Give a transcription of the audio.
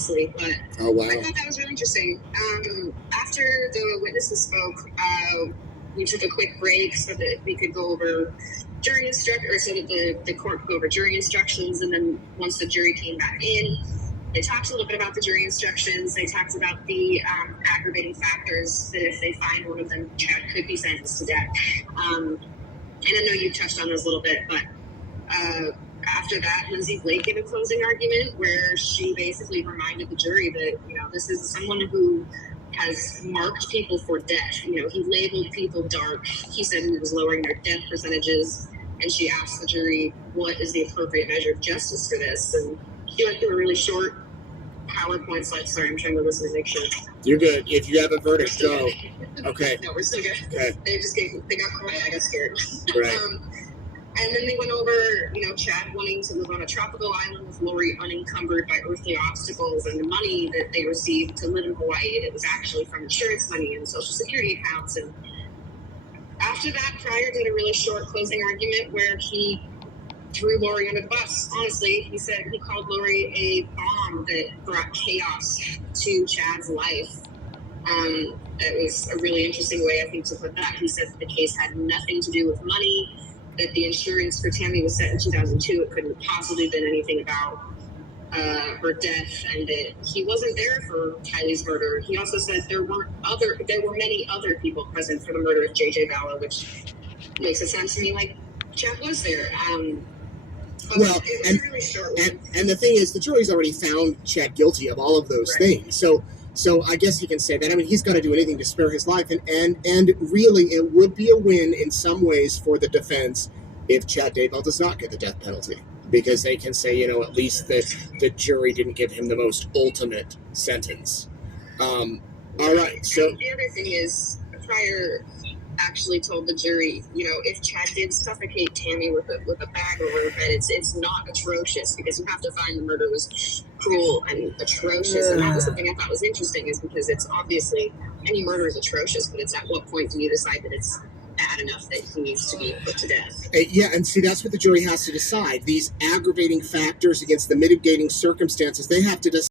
obviously, but oh wow, I thought that was really interesting. After the witnesses spoke, we took a quick break so that we could go over jury instructions, so that the court could go over jury instructions, and then once the jury came back in, they talked a little bit about the jury instructions. They talked about the aggravating factors, that if they find one of them, Chad could be sentenced to death. And I know you touched on those a little bit, but after that, Lindsay Blake gave a closing argument where she basically reminded the jury that, this is someone who has marked people for death. He labeled people dark. He said he was lowering their death percentages. And she asked the jury, what is the appropriate measure of justice for this? And she went through a really short PowerPoint slide. Sorry, I'm trying to listen to make sure. You're good. If you have a verdict, go. Okay. No, we're still good. Okay. They got quiet. I got scared. Right. And then they went over, Chad wanting to live on a tropical island with Lori unencumbered by earthly obstacles, and the money that they received to live in Hawaii, and it was actually from insurance money and Social Security accounts. And after that, Pryor did a really short closing argument where he threw Lori under the bus. Honestly, he said he called Lori a bomb that brought chaos to Chad's life. It was a really interesting way, I think, to put that. He said that the case had nothing to do with money, that the insurance for Tammy was set in 2002. It couldn't have possibly been anything about her death, and that he wasn't there for Kylie's murder. He also said there were many other people present for the murder of JJ Bauer, which makes it sound to me like Chad was there. Well, it was really short. And the thing is, the jury's already found Chad guilty of all of those things. So I guess you can say that. I mean, he's got to do anything to spare his life. And really, it would be a win in some ways for the defense if Chad Daybell does not get the death penalty. Because they can say, at least the jury didn't give him the most ultimate sentence. All right. So the other thing is, Pryor actually told the jury, if Chad did suffocate Tammy with a bag over her head, it's not atrocious, because you have to find the murder was cruel and atrocious. And that was something I thought was interesting, is because it's obviously any murder is atrocious, but it's at what point do you decide that it's bad enough that he needs to be put to death? Yeah, and see, that's what the jury has to decide. These aggravating factors against the mitigating circumstances, they have to decide.